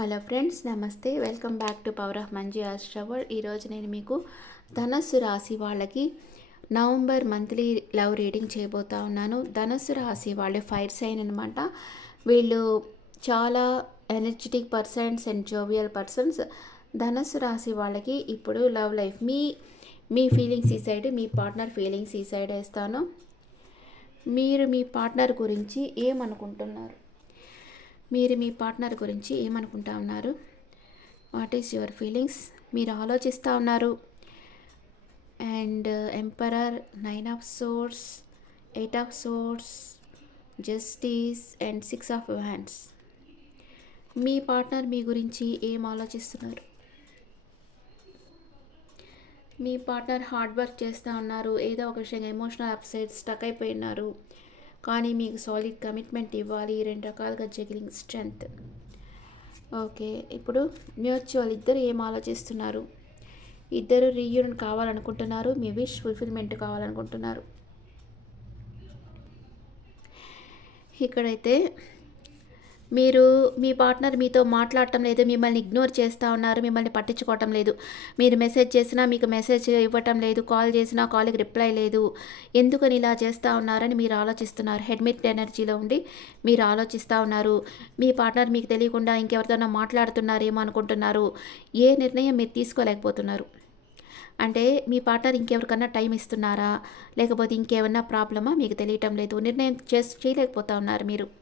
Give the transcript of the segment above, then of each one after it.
Hello friends నమస్తే. Welcome back to power of Manji ఆస్ట్రవల్ ఈరోజు నేను మీకు ధనస్సు రాశి వాళ్ళకి నవంబర్ మంత్లీ లవ్ రీడింగ్ చేయబోతా ఉన్నాను. ధనస్సు రాశి వాళ్ళే ఫైర్ సైన్ అనమాట వీళ్ళు చాలా energetic persons and jovial persons. ధనస్సు రాశి వాళ్ళకి ఇప్పుడు లవ్ లైఫ్. మీ మీ ఫీలింగ్స్ ఈ సైడ్ మీ పార్ట్నర్ ఫీలింగ్స్ ఈ సైడ్ వేస్తాను. మీరు మీ పార్ట్నర్ గురించి ఏమనుకుంటున్నారు? మీరు మీ పార్ట్నర్ గురించి ఏమనుకుంటా ఉన్నారు? వాట్ ఈస్ యువర్ ఫీలింగ్స్ మీరు ఆలోచిస్తూ ఉన్నారు. And emperor nine of swords eight of swords justice and six of hands me partner మీ గురించి ఏం ఆలోచిస్తున్నారు? మీ పార్ట్నర్ హార్డ్ వర్క్ చేస్తూ ఉన్నారు ఏదో ఒక విషయంగా ఎమోషనల్ అప్సెట్ స్టక్ అయిపోయి ఉన్నారు. కానీ మీకు సాలిడ్ కమిట్మెంట్ ఇవ్వాలి. ఈ రెండు రకాలుగా జగిలింగ్ స్ట్రెంగ్త్ ఓకే ఇప్పుడు మ్యూచువల్ ఇద్దరు ఏం ఆలోచిస్తున్నారు? ఇద్దరు రీయూనియన్ కావాలనుకుంటున్నారు మీ విష్ ఫుల్ఫిల్మెంట్ కావాలనుకుంటున్నారు. ఇక్కడైతే మీరు మీ పార్ట్నర్ మీతో మాట్లాడటం లేదు మిమ్మల్ని ఇగ్నోర్ చేస్తూ ఉన్నారు మిమ్మల్ని పట్టించుకోవటం లేదు. మీరు మెసేజ్ చేసినా మీకు మెసేజ్ ఇవ్వటం లేదు కాల్ చేసినా కాల్కి రిప్లై లేదు. ఎందుకని ఇలా చేస్తూ ఉన్నారని మీరు ఆలోచిస్తున్నారు? హెడ్మిట్ ఎనర్జీలో ఉండి మీరు ఆలోచిస్తూ ఉన్నారు. మీ పార్ట్నర్ మీకు తెలియకుండా ఇంకెవరితోనో మాట్లాడుతున్నారేమో అనుకుంటున్నారు. ఏ నిర్ణయం మీరు తీసుకోలేకపోతున్నారు? అంటే మీ పార్ట్నర్ ఇంకెవరికన్నా టైం ఇస్తున్నారా? లేకపోతే ఇంకేమన్నా ప్రాబ్లమా? మీకు తెలియటం లేదు. నిర్ణయం చేసి చేయలేకపోతా ఉన్నారు మీరు.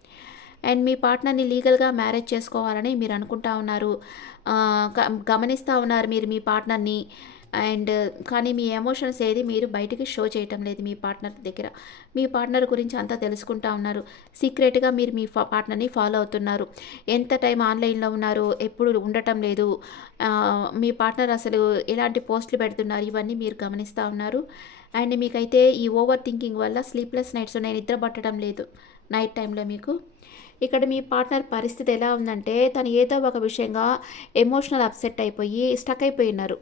అండ్ మీ పార్ట్నర్ని లీగల్గా మ్యారేజ్ చేసుకోవాలని మీరు అనుకుంటా ఉన్నారు. గ- గమనిస్తూ ఉన్నారు మీరు మీ పార్ట్నర్ని. అండ్ కానీ మీ ఎమోషన్స్ ఏది మీరు బయటికి షో చేయటం లేదు మీ పార్ట్నర్ దగ్గర. మీ పార్ట్నర్ గురించి అంతా తెలుసుకుంటా ఉన్నారు. సీక్రెట్గా మీరు మీ పార్ట్నర్ని ఫాలో అవుతున్నారు. ఎంత టైం ఆన్లైన్లో ఉన్నారు ఎప్పుడు ఉండటం లేదు. మీ పార్ట్నర్ అసలు ఎలాంటి పోస్టులు పెడుతున్నారు ఇవన్నీ మీరు గమనిస్తూ ఉన్నారు. అండ్ మీకైతే ఈ ఓవర్ థింకింగ్ వల్ల స్లీప్లెస్ నైట్స్ నేను నిద్ర పట్టడం లేదు నైట్ టైంలో మీకు. ఇక్కడ మీ పార్ట్నర్ పరిస్థితి ఎలా ఉందంటే తను ఏదో ఒక విషయంగా ఎమోషనల్ అప్సెట్ అయిపోయి స్టక్ అయిపోయి ఉన్నారు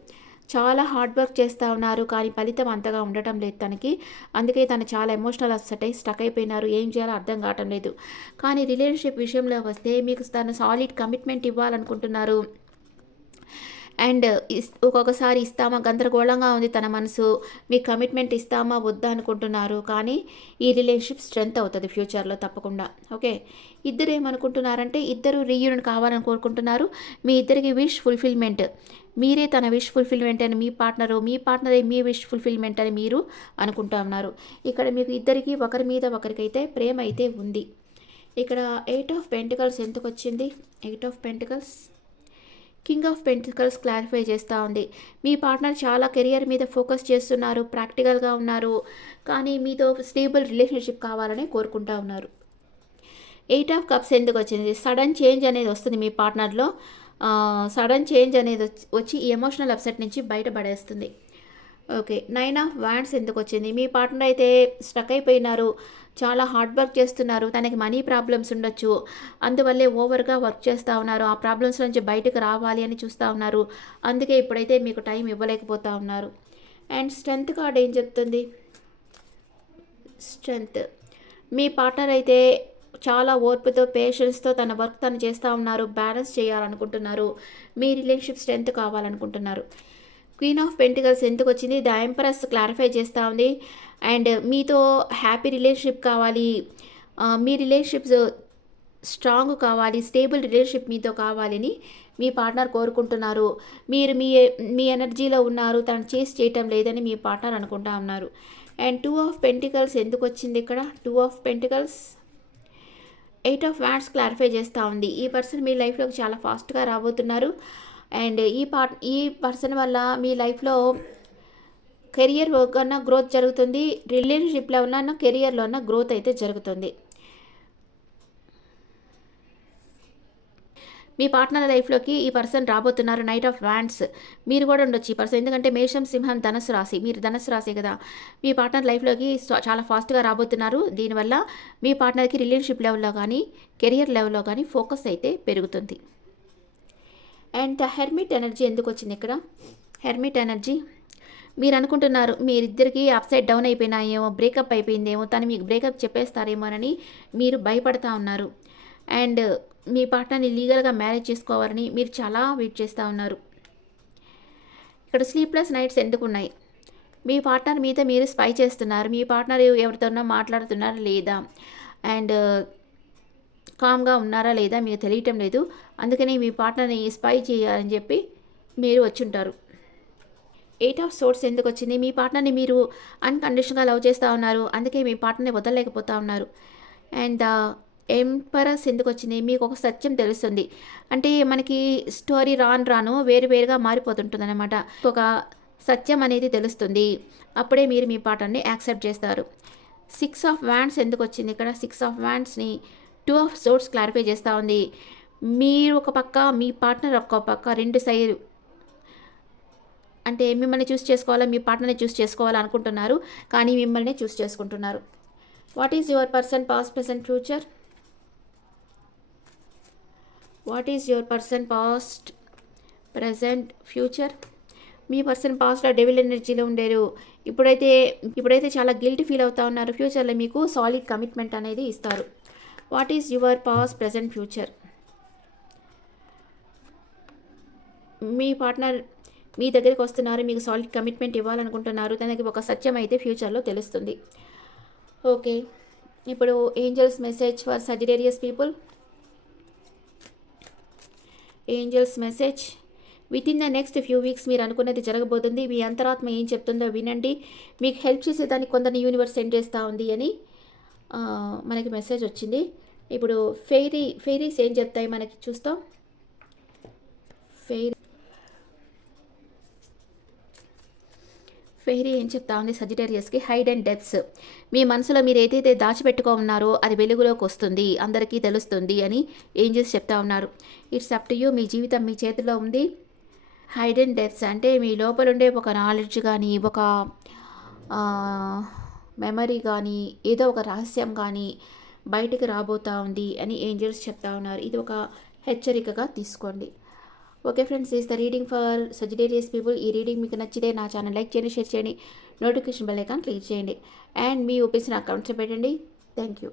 చాలా హార్డ్ వర్క్ చేస్తూ ఉన్నారు కానీ ఫలితం అంతగా ఉండటం లేదు తనకి. అందుకే తను చాలా ఎమోషనల్ అప్సెట్ అయ్యి స్టక్ అయిపోయినారు. ఏం చేయాలో అర్థం కావటం లేదు. కానీ రిలేషన్షిప్ విషయంలో వస్తే మీకు తను సాలిడ్ కమిట్మెంట్ ఇవ్వాలనుకుంటున్నారు. అండ్ ఇస్ ఒక్కొక్కసారి ఇస్తామా? గందరగోళంగా ఉంది తన మనసు. మీ కమిట్మెంట్ ఇస్తామా? వద్దా అనుకుంటున్నారు. కానీ ఈ రిలేషన్షిప్ స్ట్రెంత్ అవుతుంది ఫ్యూచర్లో తప్పకుండా. ఓకే? ఇద్దరు ఏమనుకుంటున్నారంటే ఇద్దరు రీయూనియన్ కావాలని కోరుకుంటున్నారు. మీ ఇద్దరికి విష్ ఫుల్ఫిల్మెంట్. మీరే తన విష్ ఫుల్ఫిల్మెంట్ అని మీ పార్ట్నరు మీ పార్ట్నరే మీ విష్ ఫుల్ఫిల్మెంట్ అని మీరు అనుకుంటా ఉన్నారు. ఇక్కడ మీకు ఇద్దరికి ఒకరి మీద ఒకరికైతే ప్రేమ అయితే ఉంది. ఇక్కడ ఎయిట్ ఆఫ్ పెంటికల్స్ ఎందుకు వచ్చింది eight of pentacles king of pentacles clarify చేస్తూ ఉంది. మీ పార్ట్నర్ చాలా కెరియర్ మీద ఫోకస్ చేస్తున్నారు ప్రాక్టికల్గా ఉన్నారు. కానీ మీతో స్టేబుల్ రిలేషన్షిప్ కావాలని కోరుకుంటా ఉన్నారు. ఎయిట్ ఆఫ్ కప్స్ ఎందుకు వచ్చింది? సడన్ చేంజ్ అనేది వస్తుంది మీ పార్ట్నర్లో సడన్ చేంజ్ అనేది వచ్చి- వచ్చి ఈ ఎమోషనల్ అప్సెట్ నుంచి బయటపడేస్తుంది. ఓకే నైన్ ఆఫ్ వ్యాండ్స్ ఎందుకు వచ్చింది? మీ పార్ట్నర్ అయితే స్టక్ అయిపోయినారు. చాలా హార్డ్ వర్క్ చేస్తున్నారు. తనకి మనీ ప్రాబ్లమ్స్ ఉండొచ్చు. అందువల్లే ఓవర్గా వర్క్ చేస్తూ ఉన్నారు. ఆ ప్రాబ్లమ్స్ నుంచి బయటకు రావాలి అని చూస్తూ ఉన్నారు. అందుకే ఇప్పుడైతే మీకు టైం ఇవ్వలేకపోతూ ఉన్నారు. అండ్ స్ట్రెంత్ కార్డ్ ఏం చెప్తుంది? స్ట్రెంత్ మీ పార్ట్నర్ అయితే చాలా ఓర్పుతో పేషెన్స్తో తన వర్క్ తను చేస్తూ ఉన్నారు. బ్యాలెన్స్ చేయాలనుకుంటున్నారు. మీ రిలేషన్షిప్ స్ట్రెంత్ కావాలనుకుంటున్నారు. క్వీన్ ఆఫ్ పెంటికల్స్ ఎందుకు వచ్చింది ద ఎంప్రెస్ క్లారిఫై చేస్తూ ఉంది. అండ్ మీతో హ్యాపీ రిలేషన్షిప్ కావాలి. Uh, మీ రిలేషన్షిప్స్ స్ట్రాంగ్ కావాలి. స్టేబుల్ రిలేషన్షిప్ మీతో కావాలని మీ పార్ట్నర్ కోరుకుంటున్నారు. మీరు మీ మీ ఎనర్జీలో ఉన్నారు. తను చేసి చేయటం లేదని మీ పార్ట్నర్ అనుకుంటా ఉన్నారు. అండ్ టూ ఆఫ్ పెంటికల్స్ ఎందుకు వచ్చింది ఇక్కడ? Two of pentacles eight of wands clarify చేస్తూ ఉంది. ఈ పర్సన్ మీ లైఫ్లోకి చాలా ఫాస్ట్గా రాబోతున్నారు. అండ్ ఈ పార్ట్ ఈ పర్సన్ వల్ల మీ లైఫ్లో కెరియర్ కన్నా గ్రోత్ జరుగుతుంది రిలేషన్షిప్లో ఉన్న కెరియర్లో ఉన్న గ్రోత్ అయితే జరుగుతుంది. మీ పార్ట్నర్ లైఫ్లోకి ఈ పర్సన్ రాబోతున్నారు నైట్ ఆఫ్ వ్యాండ్స్ మీరు కూడా ఉండొచ్చు ఈ పర్సన్ ఎందుకంటే మేషం సింహం ధనస్సు రాశి మీరు ధనస్సు రాశి కదా. మీ పార్ట్నర్ లైఫ్లోకి చాలా ఫాస్ట్గా రాబోతున్నారు. దీనివల్ల మీ పార్ట్నర్కి రిలేషన్షిప్ లెవెల్లో కానీ కెరియర్ లెవెల్లో కానీ ఫోకస్ అయితే పెరుగుతుంది. అండ్ ద హెర్మిట్ ఎనర్జీ ఎందుకు వచ్చింది ఇక్కడ? Hermit energy. మీరు అనుకుంటున్నారు మీరిద్దరికి అప్సైడ్ డౌన్ అయిపోయినాయేమో బ్రేకప్ అయిపోయిందేమో తను మీకు బ్రేకప్ చెప్పేస్తారేమోనని మీరు భయపడతా ఉన్నారు. అండ్ మీ పార్ట్నర్ని లీగల్గా మ్యారేజ్ చేసుకోవాలని మీరు చాలా వెయిట్ చేస్తూ ఉన్నారు. ఇక్కడ స్లీప్లెస్ నైట్స్ ఎందుకు ఉన్నాయి మీ పార్ట్నర్ మీద మీరు స్పై చేస్తున్నారు మీ పార్ట్నర్ ఎవరితోనో మాట్లాడుతున్నారా లేదా? అండ్ కామ్గా ఉన్నారా లేదా మీకు తెలియటం లేదు. అందుకని మీ పార్ట్నర్ని స్పై చేయాలని చెప్పి మీరు వచ్చుంటారు. ఎయిట్ ఆఫ్ సోర్స్ ఎందుకు వచ్చింది? మీ పార్ట్నర్ని మీరు అన్కండిషన్గా లవ్ చేస్తూ ఉన్నారు. అందుకే మీ పార్ట్నర్ని వదలలేకపోతూ ఉన్నారు. అండ్ ఎంపరస్ ఎందుకు వచ్చింది? మీకు ఒక సత్యం తెలుస్తుంది. అంటే మనకి స్టోరీ రాను రాను వేరు వేరుగా మారిపోతుంటుంది అనమాట ఒక సత్యం అనేది తెలుస్తుంది. అప్పుడే మీరు మీ పాటర్ని యాక్సెప్ట్ చేస్తారు. సిక్స్ ఆఫ్ వ్యాండ్స్ ఎందుకు వచ్చింది? ఇక్కడ సిక్స్ ఆఫ్ వ్యాండ్స్ని టూ ఆఫ్ సోర్స్ క్లారిఫై చేస్తూ ఉంది. మీరు ఒక పక్క మీ పార్ట్నర్ ఒక పక్క రెండు సైడ్ అంటే మిమ్మల్ని చూస్ చేసుకోవాలా మీ పార్ట్నర్ని చూస్ చేసుకోవాలా అనుకుంటున్నారు కానీ మిమ్మల్ని చూస్ చేసుకుంటున్నారు. What is your person past present future what is your person past present future me person పాస్ట్లో డెవిల్ ఎనర్జీలో ఉండేరు. ఇప్పుడైతే ఇప్పుడైతే చాలా గిల్ట్ ఫీల్ అవుతూ ఉన్నారు. ఫ్యూచర్లో మీకు సాలిడ్ కమిట్మెంట్ అనేది ఇస్తారు. What is your past present future? Me partner మీ దగ్గరికి వస్తున్నారు మీకు సాలిడ్ కమిట్మెంట్ ఇవ్వాలనుకుంటున్నారు తనకి ఒక సత్యం అయితే ఫ్యూచర్లో తెలుస్తుంది. ఓకే. ఇప్పుడు angels message for Sagittarius people angels message within the next few weeks మీరు అనుకున్నది జరగబోతుంది మీ అంతరాత్మ ఏం చెప్తుందో వినండి. మీకు హెల్ప్ చేసేదానికి కొందరిని యూనివర్స్ సెండ్ చేస్తూ ఉంది అని మనకి మెసేజ్ వచ్చింది. ఇప్పుడు ఫెయిరీ ఫెయిరీస్ ఏం చెప్తాయి మనకి చూస్తాం. ఫెయిరీ ఫెయిరీ ఏం చెప్తా ఉంది సజిటేరియస్కి హైడ్ అండ్ డెప్స్ మీ మనసులో మీరు ఏదైతే దాచిపెట్టుకో ఉన్నారో అది వెలుగులోకి వస్తుంది అందరికీ తెలుస్తుంది అని ఏంజల్స్ చెప్తా ఉన్నారు. ఇట్స్ అప్ టు యూ మీ జీవితం మీ చేతిలో ఉంది. హైడ్ అండ్ డెప్స్ అంటే మీ లోపల ఉండే ఒక నాలెడ్జ్ కానీ ఒక మెమరీ కానీ ఏదో ఒక రహస్యం కానీ బయటికి రాబోతా ఉంది అని ఏంజల్స్ చెప్తా ఉన్నారు. ఇది ఒక హెచ్చరికగా తీసుకోండి. Okay friends is the reading for Sagittarius people. ఈ రీడింగ్ మీకు నచ్చితే నా ఛానల్ లైక్ చేయండి షేర్ చేయండి. నోటిఫికేషన్ బెల్ ఐకాన్ క్లిక్ చేయండి. అండ్ మీ ఒపీనియన్ అకౌంట్స్ పెట్టండి. Thank you